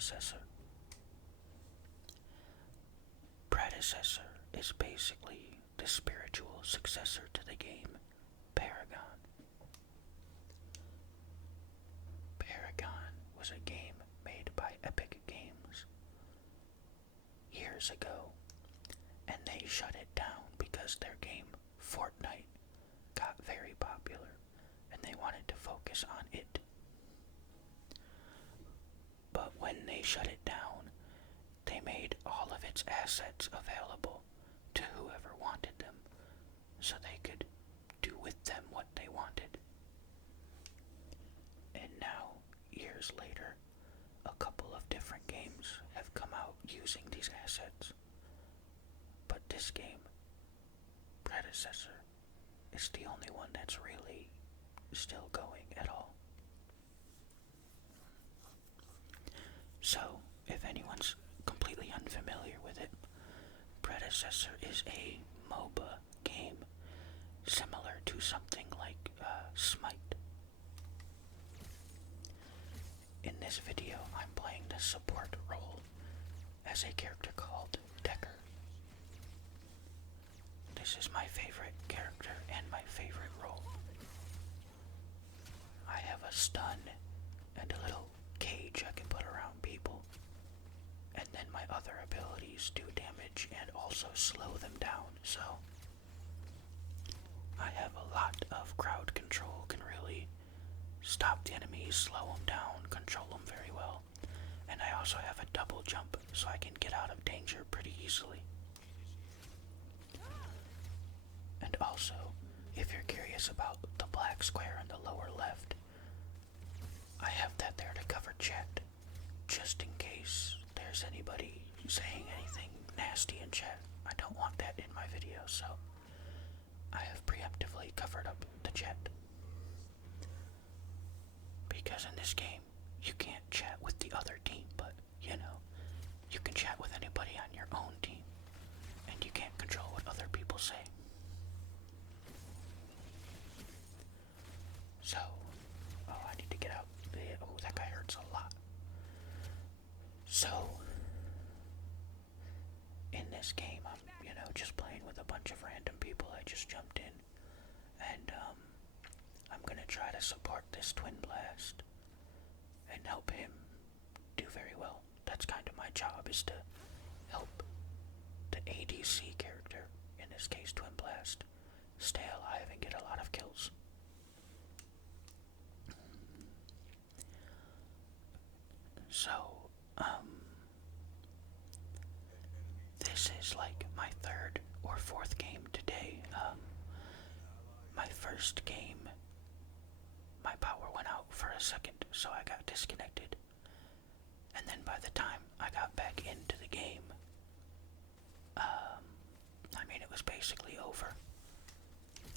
Predecessor. Predecessor is basically the spiritual successor to the game Paragon. Paragon was a game made by Epic Games years ago, and they shut it down because their game Fortnite got very popular and they wanted to focus on it. But when they shut it down, they made all of its assets available to whoever wanted them so they could do with them what they wanted. And now, years later, a couple of different games have come out using these assets. But this game, Predecessor, is the only one that's really still going at all. So, if anyone's completely unfamiliar with it, Predecessor is a MOBA game similar to something like Smite. In this video, I'm playing the support role as a character called Decker. This is my favorite character and my favorite role. I have a stun and a little cage I can put around people, and then my other abilities do damage and also slow them down, so I have a lot of crowd control, can really stop the enemies, slow them down, control them very well, and I also have a double jump so I can get out of danger pretty easily. And also, if you're curious about the black square in the lower left, I have that there to cover chat, just in case there's anybody saying anything nasty in chat. I don't want that in my video, so I have preemptively covered up the chat. Because in this game, you can't chat with the other team, but, you can chat with anybody on your own team, and you can't control what other people say. So, I need to get out. Oh, that guy hurts a lot. So, in this game, I'm, just playing with a bunch of random people I just jumped in, and, I'm gonna try to support this Twin Blast and help him do very well. That's kind of my job, is to help the ADC character, in this case Twin Blast, stay alive and get a lot of kills. So, this is like my third or fourth game today. My first game, my power went out for a second, so I got disconnected. And then by the time I got back into the game, it was basically over.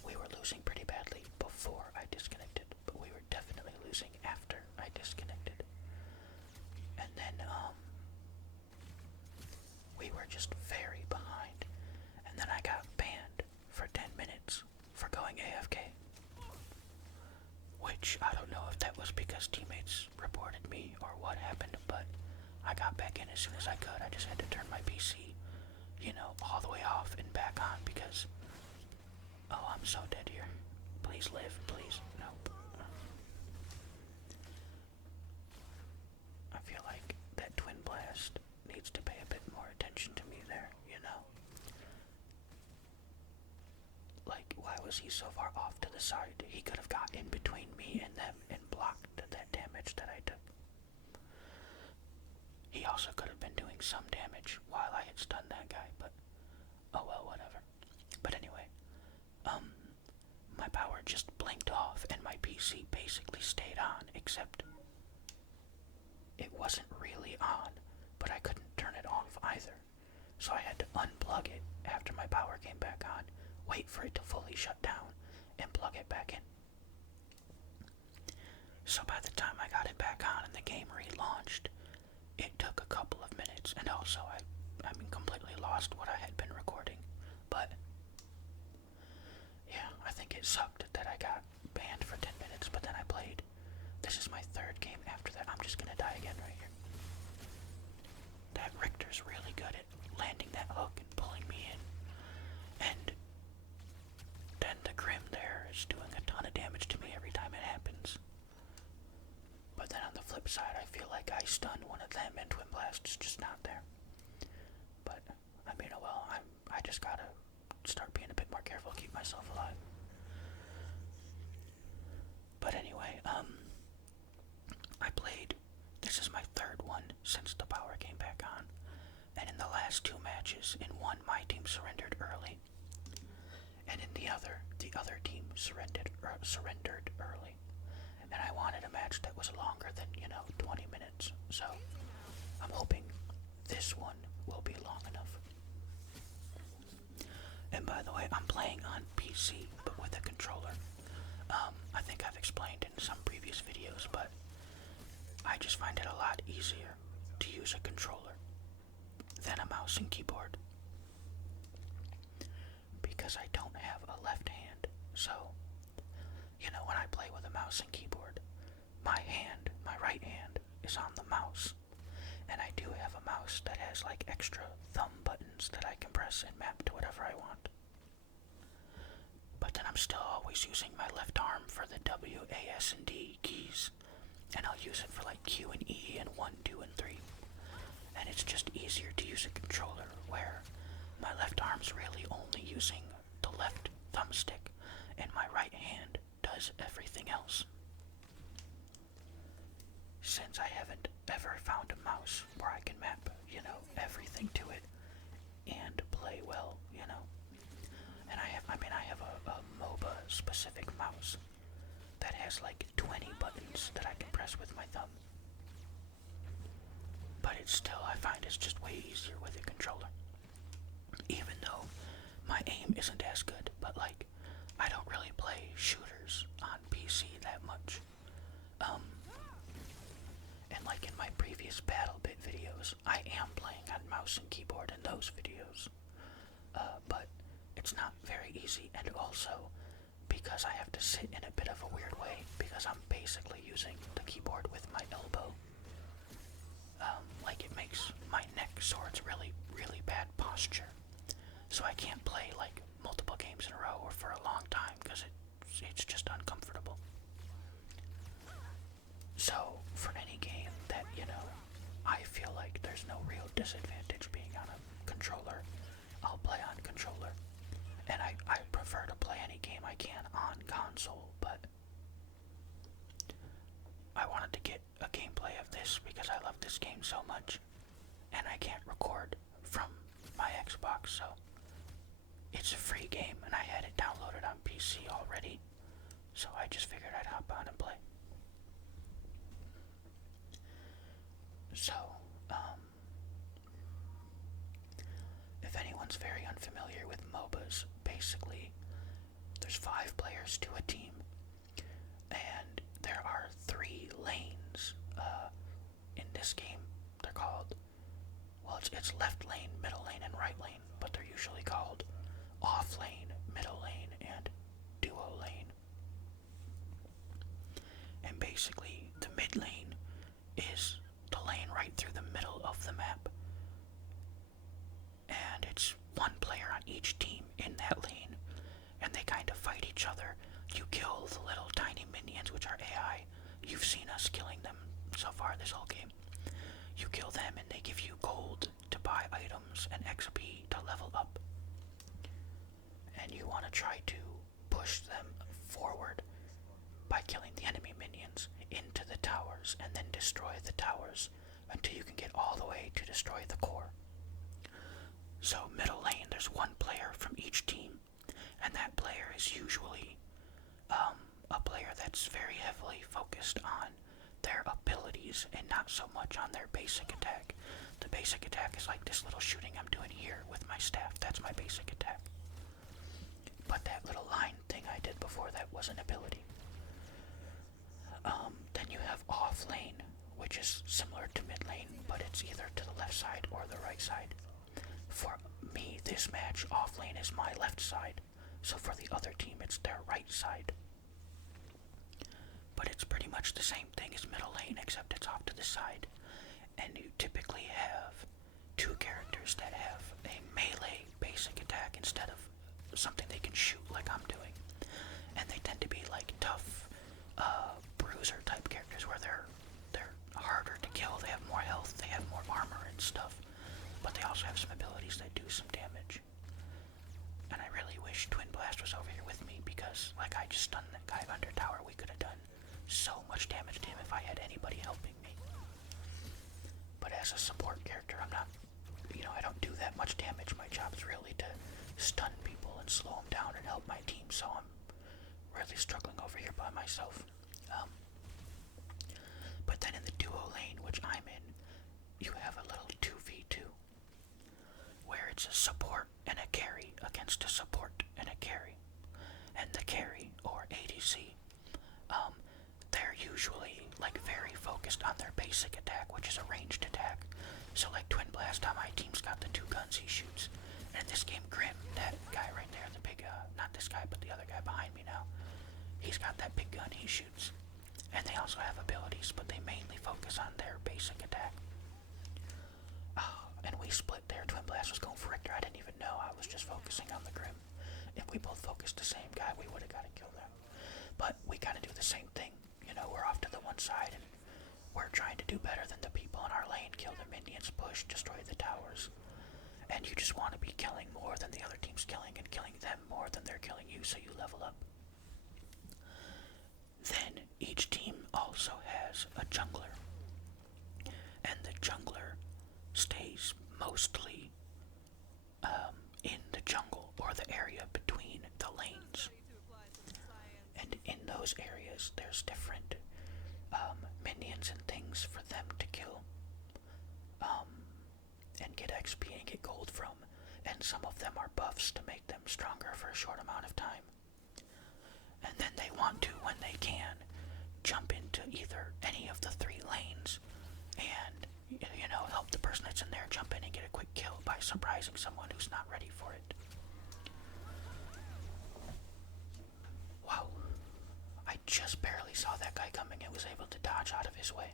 We were losing pretty badly before I disconnected, but we were definitely losing after I disconnected. And then, we were just very behind. And then I got banned for 10 minutes for going AFK. Which, I don't know if that was because teammates reported me or what happened, but I got back in as soon as I could. I just had to turn my PC, all the way off and back on because, I'm so dead here. Please live, please. Nope. I feel like that Twin Blast needs to pay a bit more attention to me there, Like, why was he so far off to the side? He could have got in between me and them and blocked that damage that I took. He also could have been doing some damage while I had stunned that guy, but oh well, whatever. But anyway, my power just blinked off and my PC basically stayed on, except it wasn't really on, but I couldn't turn it off either. So I had to unplug it after my power came back on, wait for it to fully shut down, and plug it back in. So by the time I got it back on and the game relaunched, it took a couple of minutes, and also I completely lost what I had been recording. But yeah, I think it sucked that I got banned for 10 minutes, but then I played. This is my third game after that. I'm just gonna die again right here. Richter's really good at landing that hook and pulling me in. And then the Grim there is doing a ton of damage to me every time it happens. But then on the flip side, I feel like I stun one of them and Twin Blast is just not there. But, I mean, oh well, I just gotta start being a bit more careful, keep myself alive. But anyway, I played, this is my third one since the power came back on. And in the last two matches, in one my team surrendered early. And in the other team surrendered early. And I wanted a match that was longer than, 20 minutes. So, I'm hoping this one will be long enough. And by the way, I'm playing on PC, but with a controller. I think I've explained in some previous videos, but I just find it a lot easier to use a controller than a mouse and keyboard. Because I don't have a left hand, so, when I play with a mouse and keyboard, my right hand, is on the mouse. And I do have a mouse that has like extra thumb buttons that I can press and map to whatever I want. But then I'm still always using my left arm for the W, A, S, and D keys. And I'll use it for like Q and E and 1, 2, and 3. And it's just easier to use a controller where my left arm's really only using the left thumbstick and my right hand does everything else. Since I haven't ever found a mouse where I can map, everything to it and play well, And I have a MOBA specific mouse that has like 20 buttons that I can press with my thumb. But I find it's just way easier with a controller. Even though my aim isn't as good, but like, I don't really play shooters on PC that much. And like in my previous BattleBit videos, I am playing on mouse and keyboard in those videos. But it's not very easy, and also because I have to sit in a bit of a weird way, because I'm basically using the keyboard with my elbow. Like it makes my neck swords really, really bad posture. So I can't play like multiple games in a row or for a long time because it's just uncomfortable. So for any game that, I feel like there's no real disadvantage being on a controller, I'll play on controller. And I prefer to play any game I can on console, but I wanted to get a gameplay of this because I love this game so much. And I can't record from my Xbox, so it's a free game and I had it downloaded on PC already. So I just figured I'd hop on and play. So, if anyone's very unfamiliar with MOBAs, basically, there's 5 players to a team, and there are 3 lanes. In this game, they're called, it's left lane, middle lane, and right lane, but they're usually called off lane, middle lane, and duo lane. And basically, the mid lane is the lane right through the middle of the map. And it's 1 player on each team in that lane, and they kind of fight each other. You kill the little tiny minions, which are AI. You've seen us killing them so far this whole game. You kill them and they give you gold to buy items and XP to level up. And you want to try to push them forward by killing the enemy minions into the towers and then destroy the towers until you can get all the way to destroy the core. So middle lane, there's 1 player from each team, and that player is usually a player that's very heavily focused on their abilities and not so much on their basic attack. The basic attack is like this little shooting I'm doing here with my staff. That's my basic attack. But that little line thing I did before, that was an ability. Then you have off lane, which is similar to mid lane, but it's either to the left side or the right side. For me, this match, off lane is my left side, so for the other team, it's their right side. But it's pretty much the same thing as middle lane, except it's off to the side. And you typically have two characters that have a melee basic attack instead of something they can shoot like I'm doing. And they tend to be like tough, bruiser type characters where they're harder to kill, they have more health, they have more armor and stuff. But they also have some abilities that do some damage. And I really wish Twin Blast was over here with me because, like, I just stunned that guy under tower. We could have done so much damage to him if I had anybody helping me. But as a support character, I'm not, I don't do that much damage. My job is really to stun people and slow them down and help my team, so I'm really struggling over here by myself. But then in the duo lane, which I'm in, you have a little 2v2, where it's a support and a carry against a support and a carry. And the carry, or ADC, they're usually like very focused on their basic attack, which is a ranged attack. So like Twin Blast on my team's got the two guns he shoots. And in this game, Grim, that guy right there, the big, not this guy, but the other guy behind me now, he's got that big gun he shoots. And they also have abilities, but they mainly focus on their basic attack. And we split there. Twin Blast was going for Richter. I didn't even know. I was just focusing on the Grim. If we both focused the same guy, we would have got a kill there. But we kind of do the same thing. We're off to the one side, and we're trying to do better than the people in our lane. Kill the minions, push, destroy the towers. And you just want to be killing more than the other team's killing, and killing them more than they're killing you, so you level up. Then each team also has a jungler. And the jungler stays mostly in the jungle, or the area between the lanes. And in those areas, there's different minions and things for them to kill, and get XP and get gold from. And some of them are buffs to make them stronger for a short amount of time. And then they want to, when they can, jump into either any of the three lanes and, help the person that's in there jump in and get a quick kill by surprising someone who's not ready for it. Wow. I just barely saw that guy coming and was able to dodge out of his way.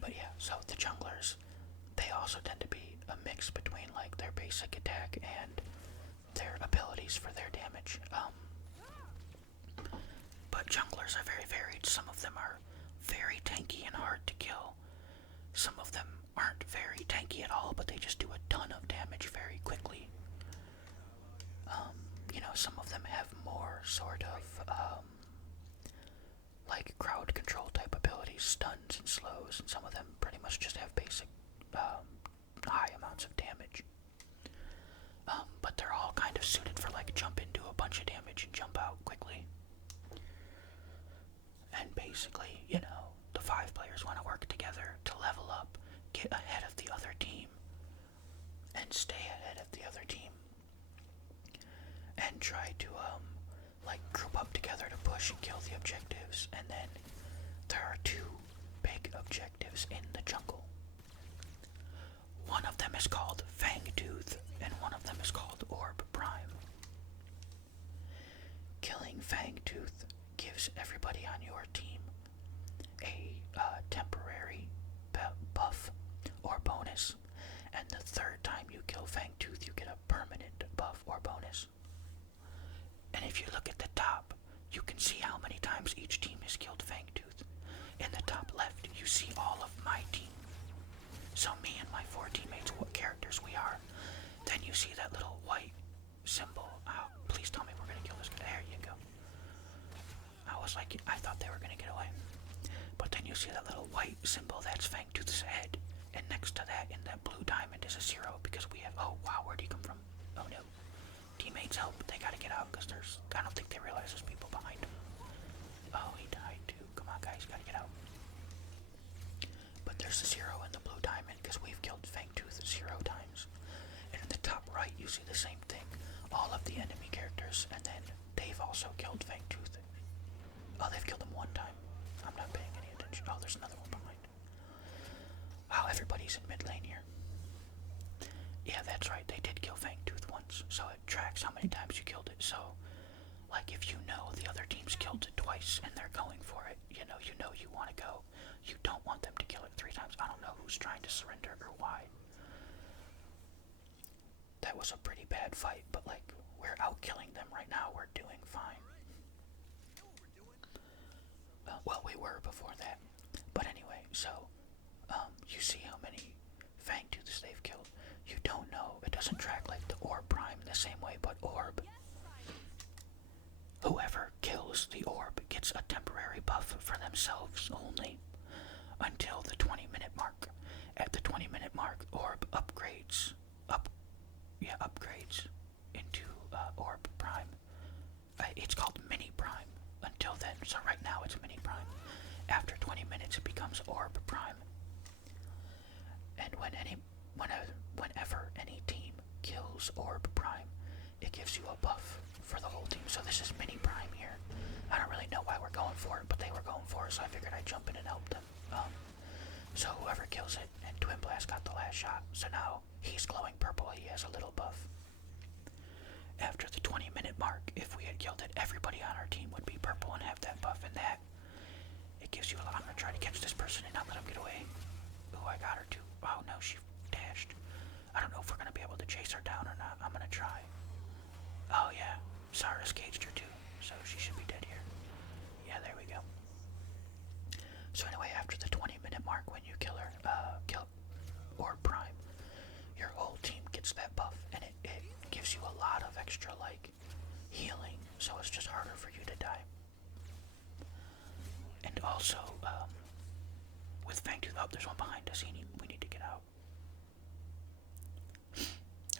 But yeah, so the junglers, they also tend to be a mix between like their basic attack and their abilities for their damage. But junglers are very varied. Some of them are very tanky and hard to kill. Some of them aren't very tanky at all, but they just do a ton of damage very quickly. Some of them have more sort of like crowd control type abilities, stuns and slows, and some of them pretty much just have basic high amounts of damage. But they're all kind of suited for like jump into a bunch of damage and jump out quickly. And basically, the 5 players want to work together to level up, get ahead of the other team, and stay ahead of the other team. And try to, group up together to push and kill the objectives. And then there are 2 big objectives in the jungle. One of them is called Fangtooth, and one of them is called Orb Prime. Killing Fangtooth gives everybody on your team a temporary buff or bonus, and the third time you kill Fangtooth, you get a permanent buff or bonus. And if you look at the top, you can see how many times each team has killed Fangtooth. In the top left, you see all of my team. So me and my 4 teammates, what characters we are. Then you see that little white symbol. Oh, please tell me we're going to kill this guy. There you go. I thought they were going to get away. But then you see that little white symbol, that's Fangtooth's head. And next to that, in that blue diamond, is a 0 because we have, oh wow, where'd he come from? Oh no. Teammates help, they gotta get out because I don't think they realize there's people behind him. Oh, he died too. Come on guys, gotta get out. But there's a 0 in the blue diamond because we've killed Fangtooth 0 times. And in the top right, you see the same thing. All of the enemy characters, and then they've also killed Fangtooth. Oh, they've killed him 1 time. I'm not paying any attention. Oh, there's another one behind. Oh, everybody's in mid lane here. Yeah, that's right, they did kill Fangtooth once, so it tracks how many times you killed it. So, Like if you know the other team's killed it twice and they're going for it, you know you want to go. You don't want them to kill it 3 times. I don't know who's trying to surrender or why. That was a pretty bad fight, but like we're out killing them right now. We're doing fine. Well, we were before that. But anyway, so you see how many Fangtooths they've killed. You don't know. It doesn't track like the orb prime the same way, but orb. Whoever kills the orb gets a temporary buff for themselves only until the 20-minute mark. At the 20-minute mark, orb upgrades. Upgrades into orb prime. It's called mini prime until then. So right now it's mini prime. After 20 minutes it becomes orb prime. And whenever any team kills orb prime, it gives you a buff for the whole team. So this is mini prime here. I don't really know why we're going for it, but they were going for it, so I figured I'd jump in and help them. So whoever kills it, and Twin Blast got the last shot, so now he's glowing purple, he has a little buff. After the 20-minute mark, if we had killed it, everybody on our team would be purple and have that buff, and that, it gives you a lot. I'm gonna try to catch this person and not let him get away. Ooh, I got her too. Oh no, she dashed. I don't know if we're gonna be able to chase her down or not. I'm gonna try. Oh yeah, Saras caged her too, so she should be dead here. Yeah, there we go. So anyway, after the 20-minute mark, when you kill her, kill or prime, your whole team gets that buff, and it gives you a lot of extra like healing, so it's just harder for you to die. And also, with Fangtooth, oh, there's one behind us. We need to get out.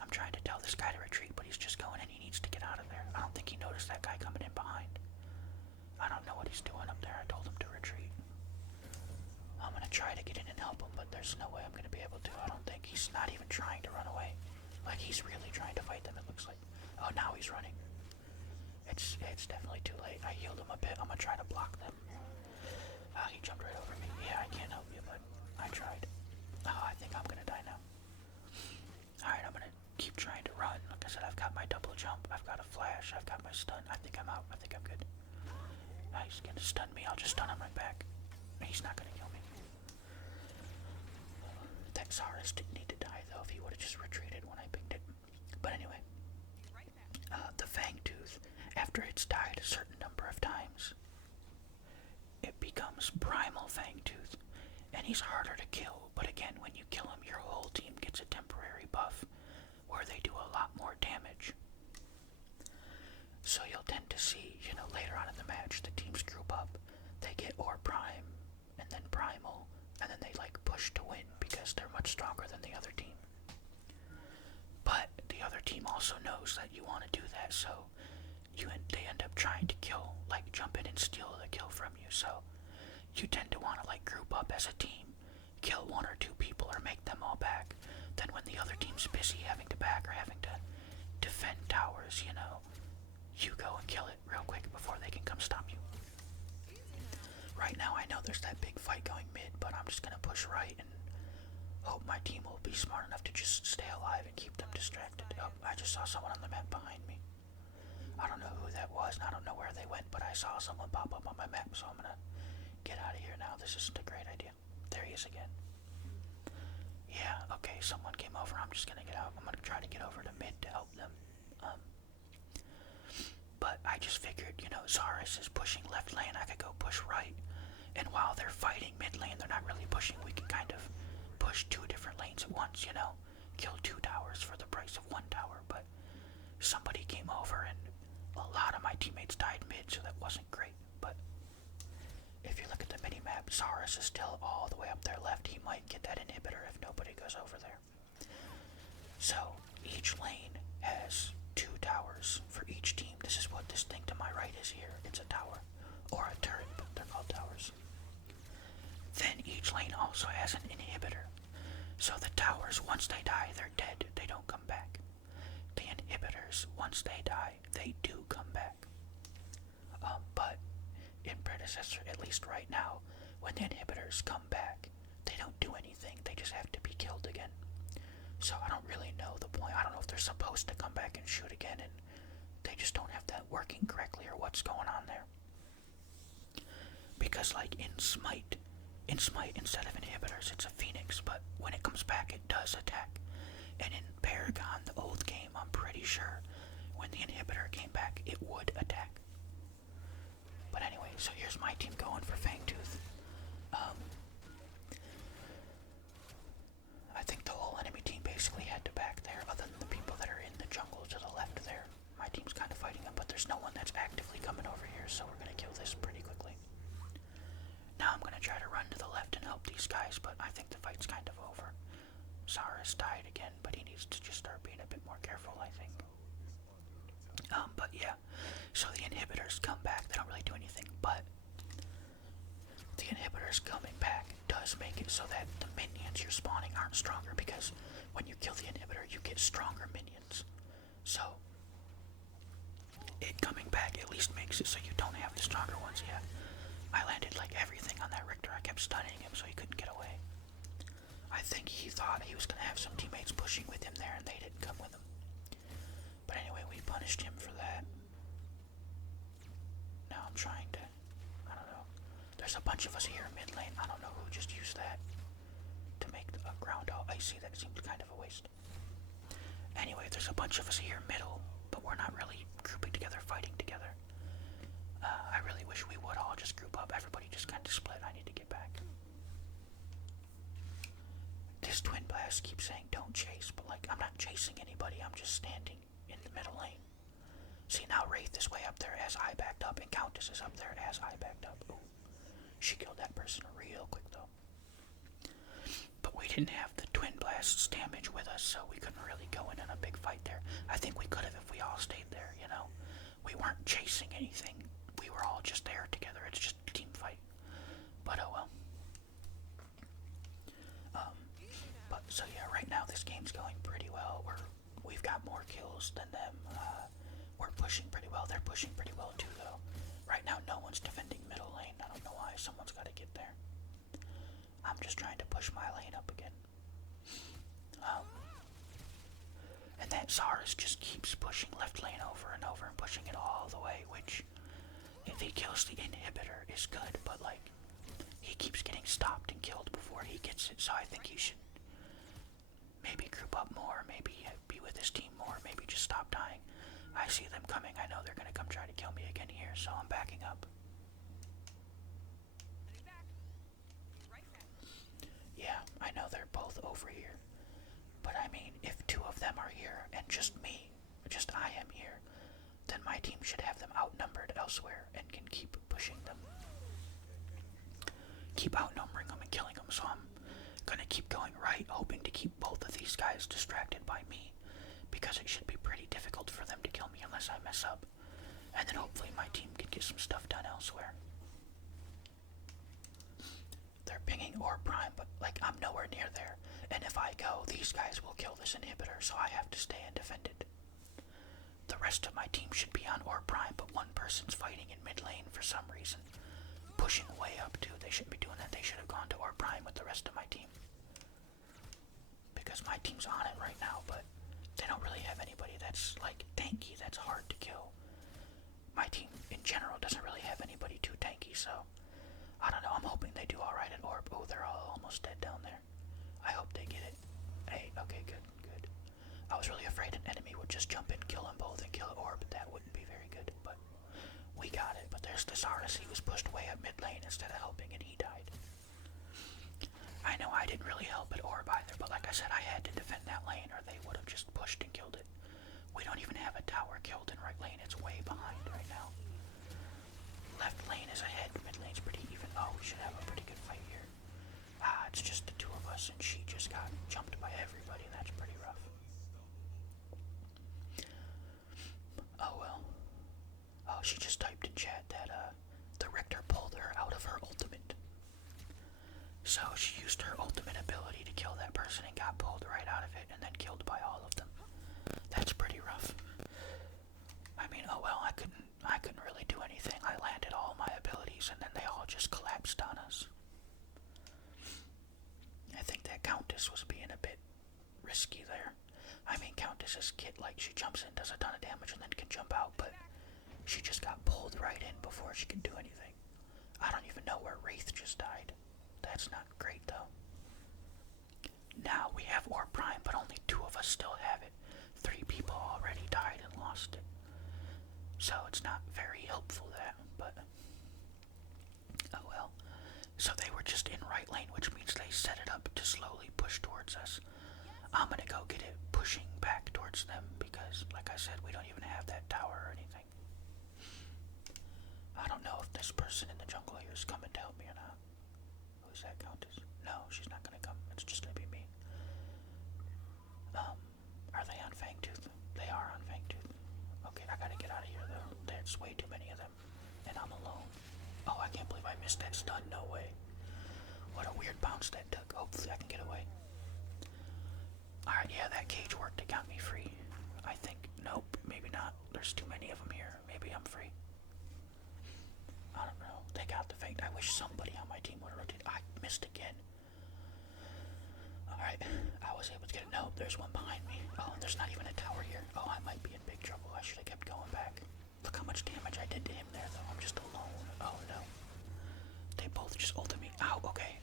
I'm trying to tell this guy to retreat, but he's just going and he needs to get out of there. I don't think he noticed that guy coming in behind. I don't know what he's doing up there. I told him to retreat. I'm gonna try to get in and help him, but there's no way I'm gonna be able to. I don't think he's not even trying to run away. Like he's really trying to fight them, it looks like. Oh, now he's running. It's definitely too late. I healed him a bit. I'm gonna try to block them. He jumped right over me. Yeah, I can't help you, but I tried. Oh, I think I'm gonna die now. Alright, I'm gonna keep trying to run. Like I said, I've got my double jump, I've got a flash, I've got my stun. I think I'm out. I think I'm good. He's gonna stun me. I'll just stun him right back. He's not gonna kill me. That Saras didn't need to die though if he would have just retreated when I pinged it. But anyway, the Fangtooth, after it's died a certain number of times, it becomes Primal Fangtooth, and he's harder to kill. But again, when you kill him, your whole team gets a temporary buff where they do a lot more damage. So you'll tend to see, later on in the match, the teams group up, they get Or Prime, and then Primal, and then they push to win because they're much stronger than the other team. But the other team also knows that you want to do that, so they end up trying to kill, jump in and steal the kill from you. So you tend to want to group up as a team, kill 1 or 2 people or make them all back. Then when the other team's busy having to back or having to defend towers, you go and kill it real quick before they can come stop you. Right now I know there's that big fight going mid, but I'm just gonna push right and hope my team will be smart enough to just stay alive and keep them distracted. Oh, I just saw someone on the map behind me. I don't know who that was, and I don't know where they went, but I saw someone pop up on my map, so I'm gonna get out of here now. This isn't a great idea. There he is again. Yeah, okay, someone came over. I'm just gonna get out. I'm gonna try to get over to mid to help them. But I just figured, Saras is pushing left lane. I could go push right. And while they're fighting mid lane, they're not really pushing. We can kind of push 2 different lanes at once, Kill 2 towers for the price of 1 tower. But somebody came over and a lot of my teammates died mid, so that wasn't great. But if you look at the mini-map, Saras is still all the way up there left. He might get that inhibitor if nobody goes over there. So each lane has 2 towers for each team. This is what this thing to my right is here. It's a tower. Or a turret, but they're called towers. Then each lane also has an inhibitor. So the towers, once they die, they're dead. They don't come back. The inhibitors, once they die, they do come back. But in Predecessor, at least right now, when the inhibitors come back, they don't do anything. They just have to be killed again. So I don't really know the point. I don't know if they're supposed to come back and shoot again and they just don't have that working correctly or what's going on there. Because like in Smite, instead of inhibitors, it's a Phoenix, but when it comes back, it does attack. And in Paragon, the old game, I'm pretty sure when the inhibitor came back, it would attack. But anyway, so here's my team going for Fangtooth. I think the whole enemy team basically had to back there, other than the people that are in the jungle to the left there. My team's kind of fighting them, but there's no one that's actively coming over here, so we're going to kill this pretty quickly. Now I'm going to try to run to the left and help these guys, but I think the fight's kind of over. Saurus died again, but he needs to just start being a bit more careful, I think. But yeah, so the inhibitors come back. They don't really do anything, but the inhibitors coming back does make it so that the minions you're spawning aren't stronger, because when you kill the inhibitor, you get stronger minions. So it coming back at least makes it so you don't have the stronger ones yet. I landed like everything on that Richter. I kept stunning him so he couldn't get away. I think he thought he was going to have some teammates pushing with him there, and they didn't come with him. But anyway, we punished him for that. Now I'm trying to, I don't know. There's a bunch of us here in mid lane. I don't know who just used that to make a ground all icy. That seemed kind of a waste. Anyway, there's a bunch of us here middle, but we're not really grouping together, fighting together. I really wish we would all just group up. Everybody just kind of split. I need to get back. This Twin Blast keeps saying don't chase, but like I'm not chasing anybody. I'm just standing in the middle lane. See, now Wraith is way up there as I backed up, and Countess is up there as I backed up. Ooh, she killed that person real quick though. But we didn't have the Twin Blast's damage with us, so we couldn't really go in a big fight there. I think we could have if we all stayed there, you know. We weren't chasing anything. We were all just there together. It's just a team fight. But oh well. But so yeah, right now this game's going pretty well. We've got more kills than them. We're pushing pretty well. They're pushing pretty well too, though. Right now, no one's defending middle lane. I don't know why. Someone's got to get there. I'm just trying to push my lane up again. And that Saurus just keeps pushing left lane over and over and pushing it all the way, which, if he kills the inhibitor, is good, but like, he keeps getting stopped and killed before he gets it, so I think he should maybe group up more, maybe be with his team more, maybe just stop dying. I see them coming. I know they're going to come try to kill me again here, so I'm backing up. Yeah, I know they're both over here. But I mean, if two of them are here and just me, just I am here, then my team should have them outnumbered elsewhere and can keep pushing them. Keep outnumbering them and killing them, so I'm gonna keep going right, hoping to keep both of these guys distracted by me, because it should be pretty difficult for them to kill me unless I mess up. And then hopefully my team can get some stuff done elsewhere. They're pinging Orb Prime, but like I'm nowhere near there. And if I go, these guys will kill this inhibitor, so I have to stay and defend it. The rest of my team should be on Orb Prime, but one person's fighting in mid lane for some reason. Pushing way up too. They shouldn't be doing that. They should have gone to Orb Prime with the rest of my team. Because my team's on it right now, but they don't really have anybody that's like tanky, that's hard to kill. My team in general doesn't really have anybody too tanky, so I don't know. I'm hoping they do alright at Orb. Oh, they're all almost dead down there. I hope they get it. Hey, okay, good. I was really afraid an enemy would just jump in, kill them both, and kill Orb. That wouldn't be very good, but we got it. But there's Thesaurus. He was pushed way up mid lane instead of helping, and he died. I know I didn't really help at Orb either, but like I said, I had to defend that lane, or they would have just pushed and killed it. We don't even have a tower killed in right lane. It's way behind right now. Left lane is ahead. Mid lane's pretty even. Oh, we should have a pretty good fight here. It's just the two of us, and she just got jumped by everybody. That's pretty rough. Oh well. Oh, she just typed in chat that the Richter pulled her out of her ultimate. So she used her ultimate ability to kill that person and got pulled right out of it and then killed by all of them. That's pretty rough. I mean, oh well, I couldn't really do anything. I landed all my abilities and then they all just collapsed on us. I think that Countess was being a bit risky there. I mean, Countess's kit, like, she jumps in, does a ton of damage, and then can jump out, but She just got pulled right in before she could do anything. I don't even know where Wraith just died. That's not great, though. Now we have Orb Prime, but only 2 of us still have it. 3 people already died and lost it. So it's not very helpful, that, but oh well. So they were just in right lane, which means they set it up to slowly push towards us. I'm gonna go get it pushing back towards them because, like I said, we don't even have that tower or anything. I don't know if this person in the jungle here is coming to help me or not. Who's that, Countess? No, she's not gonna come. It's just gonna be me. Are they on Fangtooth? They are on Fangtooth. Okay, I gotta get out of here though. There's way too many of them. And I'm alone. Oh, I can't believe I missed that stun. No way. What a weird bounce that took. Hopefully I can get away. Alright, yeah, that cage worked. It got me free. I think. Nope, maybe not. There's too many of them here. Maybe I'm free. I don't know. They got the Fang. I wish somebody on my team would have rotated. I missed again. Alright, I was able to get it. No, there's one behind me. Oh, and there's not even a tower here. Oh, I might be in big trouble. I should have kept going back. Look how much damage I did to him there, though. I'm just alone. Oh, no. They both just ulted me. Ow, okay.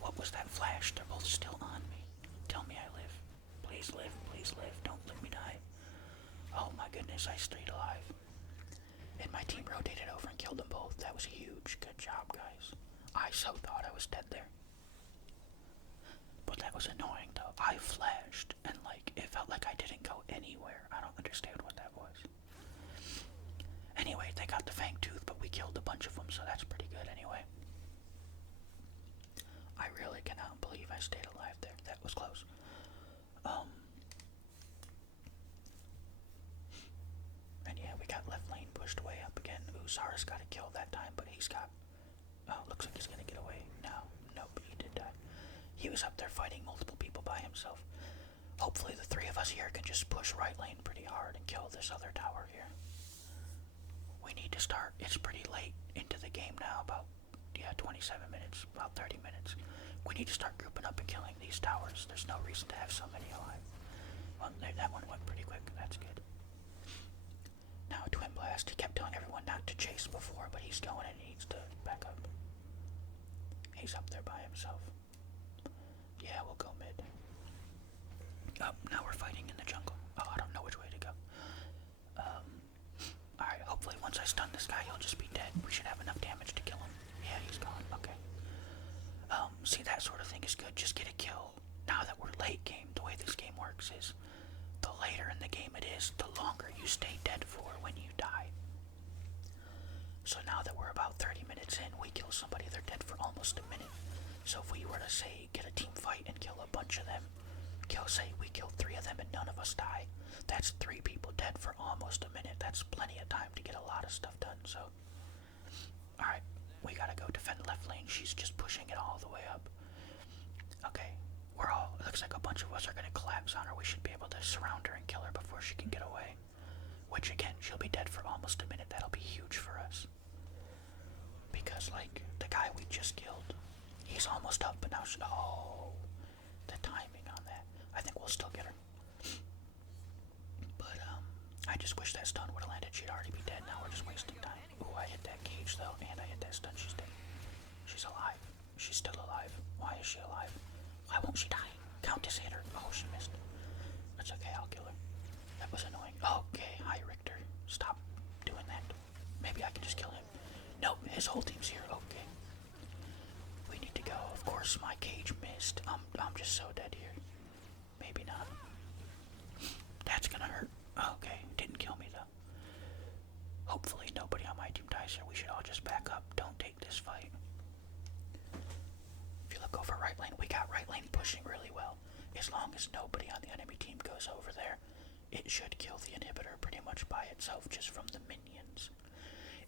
What was that flash? They're both still on me. Tell me I live. Please live. Please live. Don't let me die. Oh, my goodness. I stayed alive. And my team rotated over and killed them both. That was huge. Good job, guys. I so thought I was dead there. But that was annoying, though. I flashed, and, like, it felt like I didn't go anywhere. I don't understand what that was. Anyway, they got the Fangtooth, but we killed a bunch of them, so that's pretty good anyway. I really cannot believe I stayed alive there. That was close. And yeah, we got left lane pushed way up again. Ooh, Zara's got a kill that time, but he's got... Oh, looks like he's gonna get away. No, nope, he did die. He was up there fighting multiple people by himself. Hopefully the 3 of us here can just push right lane pretty hard and kill this other tower here. We need to start. It's pretty late into the game now, about, 27 minutes, about 30 minutes. We need to start grouping up and killing these towers. There's no reason to have so many alive. Well, that one went pretty quick. That's good. Now, Twin Blast. He kept telling everyone not to chase before, but he's going and he needs to back up. He's up there by himself. Yeah, we'll go mid. Oh, now we're fighting in the jungle. Oh, I don't know which way to go. Alright, hopefully once I stun this guy, he'll just be dead. We should have enough damage to kill him. Yeah, he's gone. Okay. See, that sort of thing is good. Just get a kill. Now that we're late game, the way this game works is the later in the game it is, the longer you stay dead for when you die. So now that we're about 30 minutes in, we kill somebody, they're dead for almost a minute. So if we were to, say, get a team fight and kill a bunch of them, say we killed 3 of them and none of us die, that's 3 people dead for almost a minute. That's plenty of time to get a lot of stuff done, so. Alright, we gotta go defend left lane. She's just pushing it all the way up. Okay, it looks like a bunch of us are gonna collapse on her. We should be able to surround her and kill her before she can get away. Which, again, she'll be dead for almost a minute. That'll be huge for us. Because, like, the guy we just killed, he's almost up, but now the timing on that. I think we'll still get her. But, I just wish that stun would have landed. She'd already be dead. Now we're just wasting time. Ooh, I hit that cage, though, and I hit that stun. She's dead. She's alive. She's still alive. Why is she alive? Why won't she die? Countess hit her. Oh, she missed. That's okay, I'll kill her. That was annoying. Okay, hi, Richter. Stop doing that. Maybe I can just kill him. Nope, his whole team's here. Okay. We need to go. Of course, my cage missed. I'm just so dead here. Maybe not. That's gonna hurt. Okay, didn't kill me though. Hopefully nobody on my team dies here. We should all just back up. Don't take this fight. If you look over right lane, we got right lane pushing really well. As long as nobody on the enemy team goes over there, it should kill the inhibitor pretty much by itself just from the minions.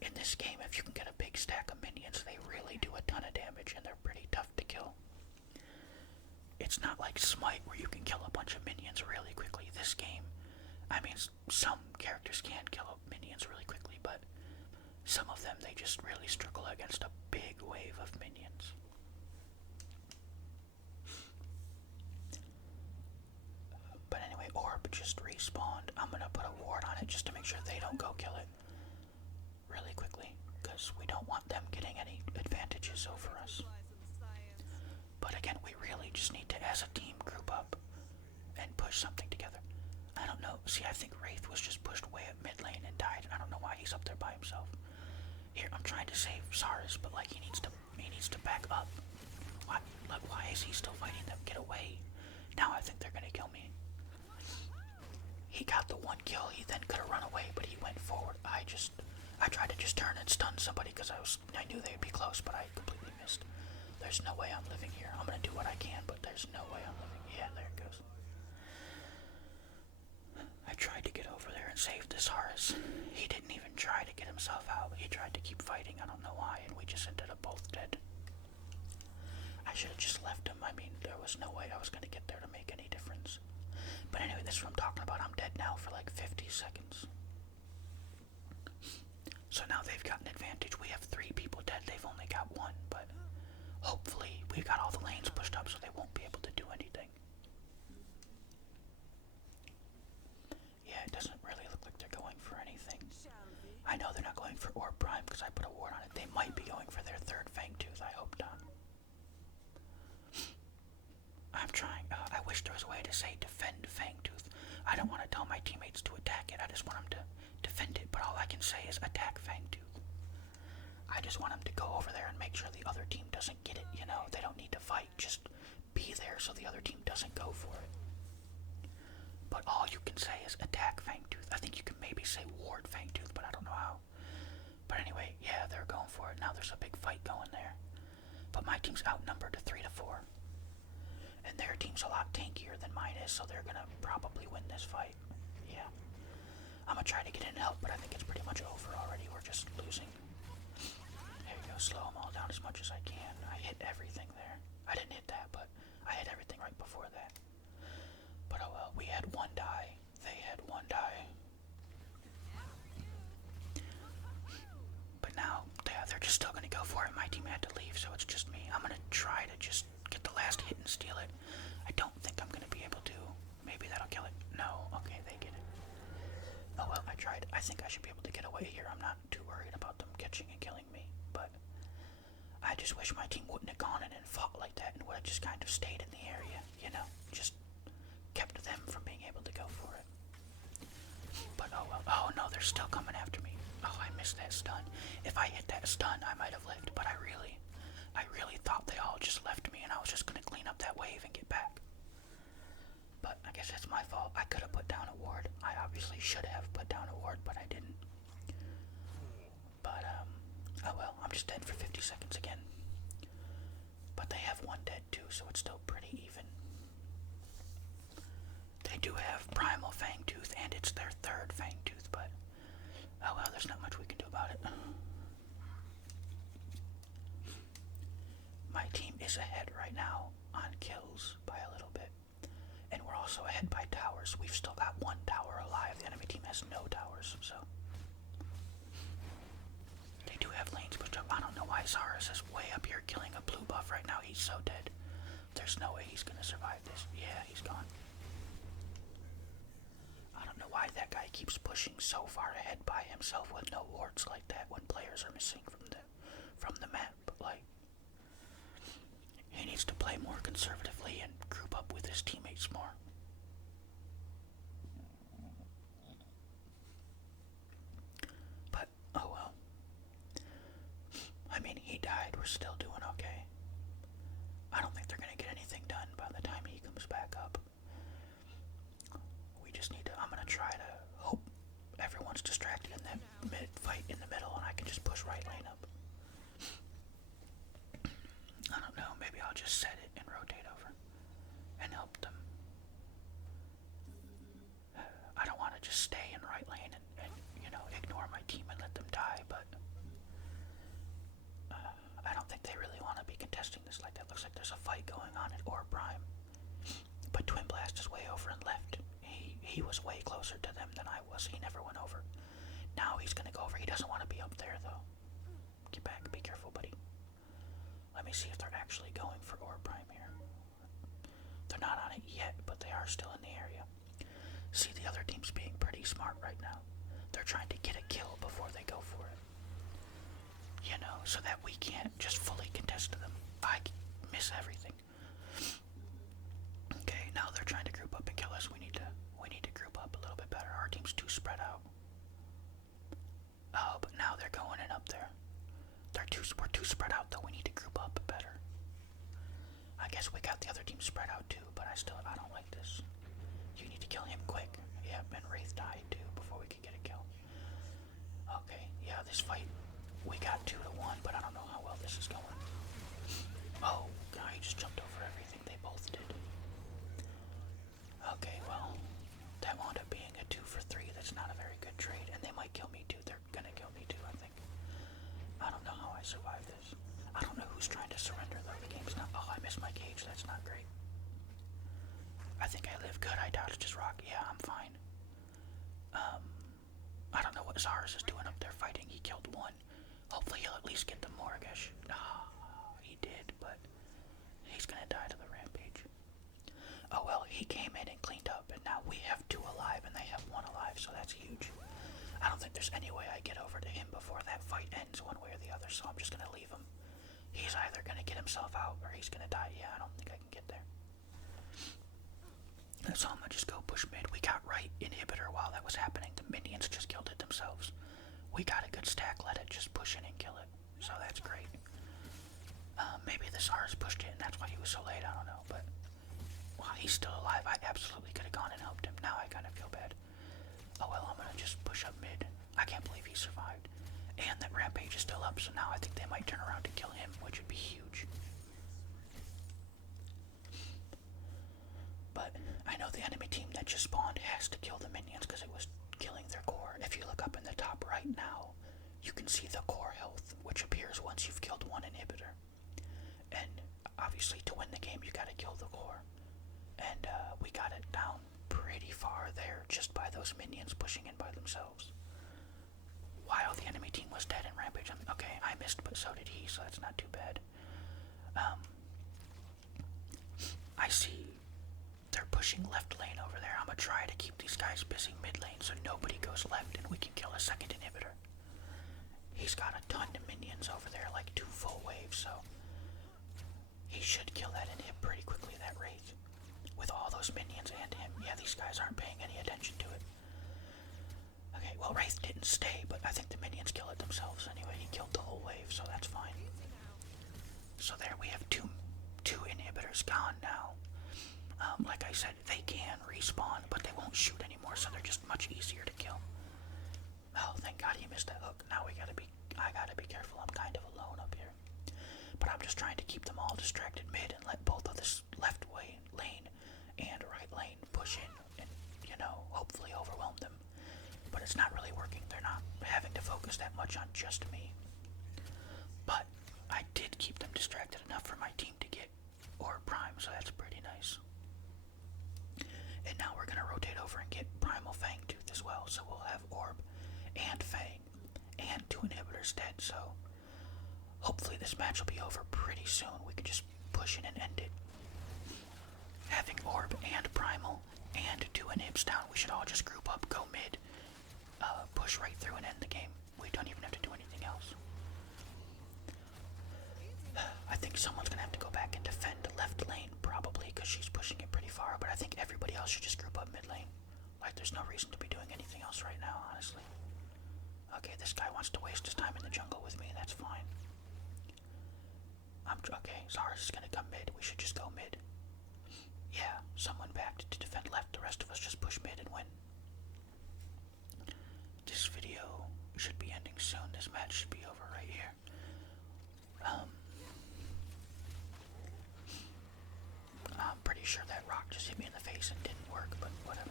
In this game, if you can get a big stack of minions, they really do a ton of damage and they're pretty tough to kill. It's not like Smite where you can kill a bunch of minions really quickly. This game, I mean, some characters can kill minions really quickly, but some of them, they just really struggle against a big wave of minions. But anyway, Orb just respawned. I'm gonna put a ward on it just to make sure they don't go kill it. because we don't want them getting any advantages over us. But again, we really just need to, as a team, group up and push something together. I don't know. See, I think Wraith was just pushed way up mid lane and died. I don't know why he's up there by himself. Here, I'm trying to save Saris, but like he needs to back up. Why? Look, why is he still fighting them? Get away! Now I think they're gonna kill me. He got the one kill. He then could have run away, but he went forward. I tried to just turn and stun somebody because I knew they would be close, but I completely missed. There's no way I'm living here. I'm gonna do what I can, but there's no way I'm living. Yeah, there it goes. I tried to get over there and save this Horus. He didn't even try to get himself out. He tried to keep fighting. I don't know why, and we just ended up both dead. I should have just left him. I mean, there was no way I was gonna get there to make any difference. But anyway, this is what I'm talking about. I'm dead now for like 50 seconds. So now they've got an advantage. We have 3 people dead. They've only got 1, but hopefully we've got all the lanes pushed up so they won't be able to do anything. Yeah, it doesn't really look like they're going for anything. I know they're not going for Orb Prime because I put a ward on it. They might be going for their 3rd Fang Tooth. I hope not. I'm trying. I wish there was a way to say defend Fangtooth. I don't want to tell my teammates to attack it. I just want them to defend it. But all I can say is attack Fangtooth. I just want them to go over there and make sure the other team doesn't get it. You know, they don't need to fight. Just be there so the other team doesn't go for it. But all you can say is attack Fangtooth. I think you can maybe say ward Fangtooth, but I don't know how. But anyway, yeah, they're going for it. Now there's a big fight going there. But my team's outnumbered to 3-4. And their team's a lot tankier than mine is, so they're gonna probably win this fight. Yeah. I'm gonna try to get in and help, but I think it's pretty much over already. We're just losing. There you go, slow them all down as much as I can. I hit everything there. I didn't hit that, but I hit everything right before that. But oh well, we had 1 die. They had 1 die. But now, they're just still gonna go for it. My team had to leave, so it's just me. I'm gonna try to just get the last hit and steal it. I don't think I'm gonna be able to. Maybe that'll kill it. No, okay, they get it. Oh well, I tried. I think I should be able to get away here. I'm not too worried about them catching and killing me, but I just wish my team wouldn't have gone in and fought like that and would have just kind of stayed in the area, you know, just kept them from being able to go for it. But oh well. Oh no, they're still coming after me. Oh, I missed that stun. If I hit that stun, I might have lived, but I really thought they all just left me and I was just gonna clean up that wave and get back. But I guess that's my fault. I could have put down a ward. I obviously should have put down a ward, but I didn't. But, oh well, I'm just dead for 50 seconds again. But they have 1 dead too, so it's still pretty even. They do have Primal Fangtooth, and it's their 3rd Fangtooth, but oh well, there's not much we can do about it. My team is ahead right now on kills by a little bit. And we're also ahead by towers. We've still got 1 tower alive. The enemy team has no towers, so. They do have lanes pushed up. I don't know why Zaris is way up here killing a blue buff right now. He's so dead. There's no way he's gonna survive this. Yeah, he's gone. I don't know why that guy keeps pushing so far ahead by himself with no wards like that when players are missing from the map. Like, he needs to play more conservatively and group up with his teammates more. But, oh well. I mean, he died. We're still doing okay. I don't think they're going to get anything done by the time he comes back up. We just need to, I'm going to try to hope everyone's distracted in that mid-fight in the middle and I can just push right lane up. I don't know, maybe I'll just set it and rotate over and help them. I don't want to just stay in right lane and you know, ignore my team and let them die, but I don't think they really want to be contesting this like that. Looks like there's a fight going on at Orb Prime. But Twin Blast is way over and left. He was way closer to them than I was. He never went over. Now he's going to go over. He doesn't want to be up there, though. Get back. Be careful, buddy. Let me see if they're actually going for Orb Prime here. They're not on it yet, but they are still in the area. See, the other team's being pretty smart right now. They're trying to get a kill before they go for it. so that we can't just fully contest them. I miss everything. Okay, now they're trying to group up and kill us. We need to group up a little bit better. Our team's too spread out. Oh, but now they're going in up there. We're too spread out though. We need to group up better. I guess we got the other team spread out too, but I don't like this. You need to kill him quick. Yep, and Wraith died too before we could get a kill. Okay, yeah, this fight, we got 2-1, but I don't know how well this is going. Oh, God, he just jumped over everything. They both did. Okay, well, that wound up being a 2 for 3. That's not a very good trade, and they might kill me too. They're gonna kill me too, I think. I don't know how I survived this. I don't know who's trying to surrender though. The game's not. Oh, I missed my cage. That's not great. I think I live good. I dodged his rock. Yeah, I'm fine. I don't know what Zars is doing up there fighting. He killed one. Hopefully he'll at least get the Morgish. He did, but he's gonna die to the rampage. Oh well, he came in and cleaned up, and now we have 2 alive and they have 1 alive, so that's huge. I don't think there's any way I get over to him before that fight ends one way or the other, so I'm just gonna leave him. He's either gonna get himself out or he's gonna die. Yeah, I don't think I can get there. So I'm gonna just go push mid. We got right inhibitor while that was happening. The minions just killed it themselves. We got a good stack. Let it just push in and kill it. So that's great. Maybe the SARS pushed it and that's why he was so late. I don't know, but while he's still alive, I absolutely could have gone and helped him. Now I kind of feel bad. Oh well, I'm gonna just push up mid. I can't believe he survived. And that rampage is still up, so now I think they might turn around to kill him, which would be huge. But I know the enemy team that just spawned has to kill the minions because it was killing their core. If you look up in the top right now, you can see the core health, which appears once you've killed 1 inhibitor. And obviously to win the game, you gotta kill the core. And we got it down pretty far there just by those minions pushing in by themselves. While the enemy team was dead in rampage. Okay, I missed, but so did he, so that's not too bad. I see they're pushing left lane over there. I'm gonna try to keep these guys busy mid lane so nobody goes left and we can kill a second inhibitor. He's got a ton of minions over there, like 2 full waves, so he should kill that inhib pretty quickly, that Wraith. With all those minions and him. Yeah, these guys aren't paying any attention to it. Okay, well, Wraith didn't stay, but I think the minions kill it themselves anyway. He killed the whole wave, so that's fine. So there we have two inhibitors gone now. Like I said, they can respawn, but they won't shoot anymore, so they're just much easier to kill. Oh, thank God he missed that hook. Now I gotta be careful. I'm kind of alone up here. But I'm just trying to keep them all distracted mid and let both of this left lane and right lane push in and, hopefully overwhelm them. But it's not really working. They're not having to focus that much on just me. But I did keep them distracted enough for my team to get Orb Prime, so that's pretty nice. And now we're going to rotate over and get Primal Fangtooth as well, so we'll have Orb and Fang and 2 inhibitors dead, so hopefully this match will be over pretty soon. We can just push in and end it. Having Orb and Primal and 2 inhibs down, we should all just group up, go mid, push right through and end the game. We don't even have to do anything else. I think someone's going to have to go back and defend left lane, probably, because she's pushing it pretty far, but I think everybody else should just group up mid lane. Like, there's no reason to be doing anything else right now, honestly. Okay, this guy wants to waste his time in the jungle with me, that's fine. Okay, Zara's is going to come mid, we should just go mid. Yeah, someone backed to defend left, the rest of us just push mid and win. This video should be ending soon, this match should be over right here. I'm pretty sure that rock just hit me in the face and didn't work, but whatever.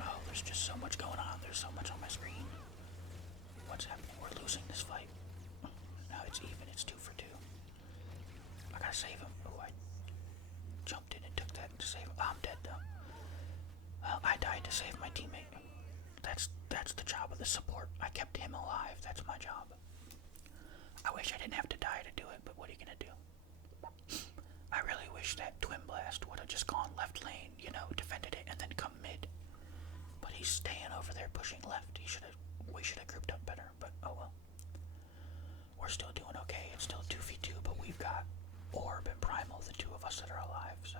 Oh, there's just so much going on. There's so much on my screen. What's happening? We're losing this fight. Now it's even. It's 2 for 2. I gotta save him. Oh, I jumped in and took that to save him. Oh, I'm dead though. Well, I died to save my teammate. That's the job of the support. I kept him alive. That's my job. I wish I didn't have to die to do it, but what are you gonna do? I really wish that Twin Blast would have just gone left lane, defended it, and then come mid. But he's staying over there pushing left. He should have should have grouped up better, but oh well. We're still doing okay. It's still 2v2, but we've got Orb and Primal, the two of us that are alive, so.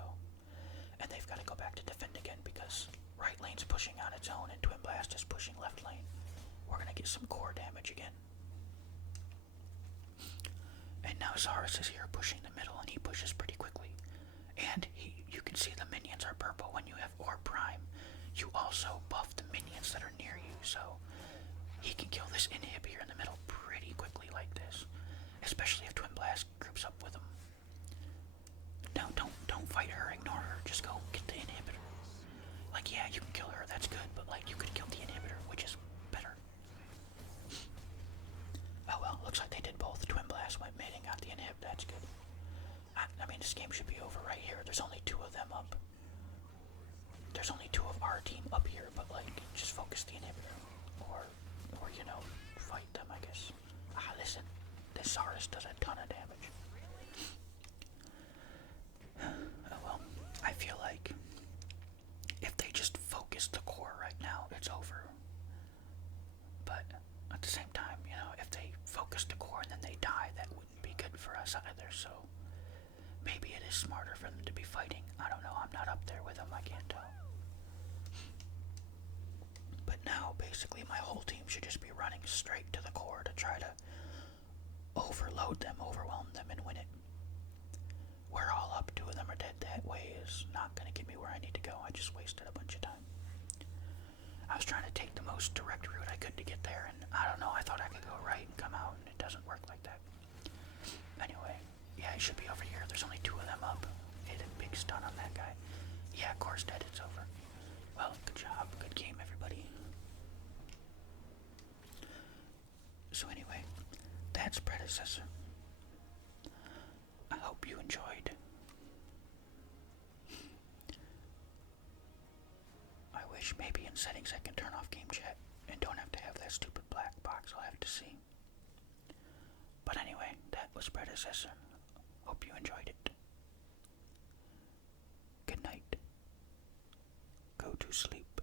And they've got to go back to defend again because right lane's pushing on its own and Twin Blast is pushing left lane. We're gonna get some core damage again. And now Zaris is here pushing the middle, and he pushes pretty quickly. And you can see the minions are purple when you have Orb Prime. You also buff the minions that are near you, so he can kill this inhib here in the middle pretty quickly like this. Especially if Twin Blast groups up with him. No, don't fight her, ignore her, just go get the inhibitor. Like, yeah, you can kill her, that's good, but like, you could kill the inhibitor, which is better. Oh well, looks like they did both. Twin Blast went mid and got the inhib, that's good. I mean, this game should be over right here. There's only two of them up. There's only two of our team up here, but like, just focus the inhibitor. Or you know, fight them, I guess. Listen, this Zaris does a ton of damage. Oh well, I feel like if they just focus the core right now, it's over. But at the same time, you know, if they focus the core and then they die, that wouldn't be good for us either, so maybe it is smarter for them to be fighting. I don't know, I'm not up there with them, I can't tell. But now, basically, my whole team should just be running straight to the core to try to overload them, overwhelm them, and win it. We're all up, two of them are dead. That way is not going to get me where I need to go. I just wasted a bunch of time. I was trying to take the most direct route I could to get there, and I don't know, I thought I could go right and come out, and it doesn't work like that. Anyway, yeah, it should be over here. There's only two of them up. Hit a big stun on that guy. Yeah, core's dead, it's over. Well, good job, good game, everybody. So anyway, that's Predecessor. I hope you enjoyed. I wish maybe in settings I can turn off game chat and don't have to have that stupid black box. I'll have to see. But anyway, that was Predecessor. Hope you enjoyed it. Good night. Go to sleep.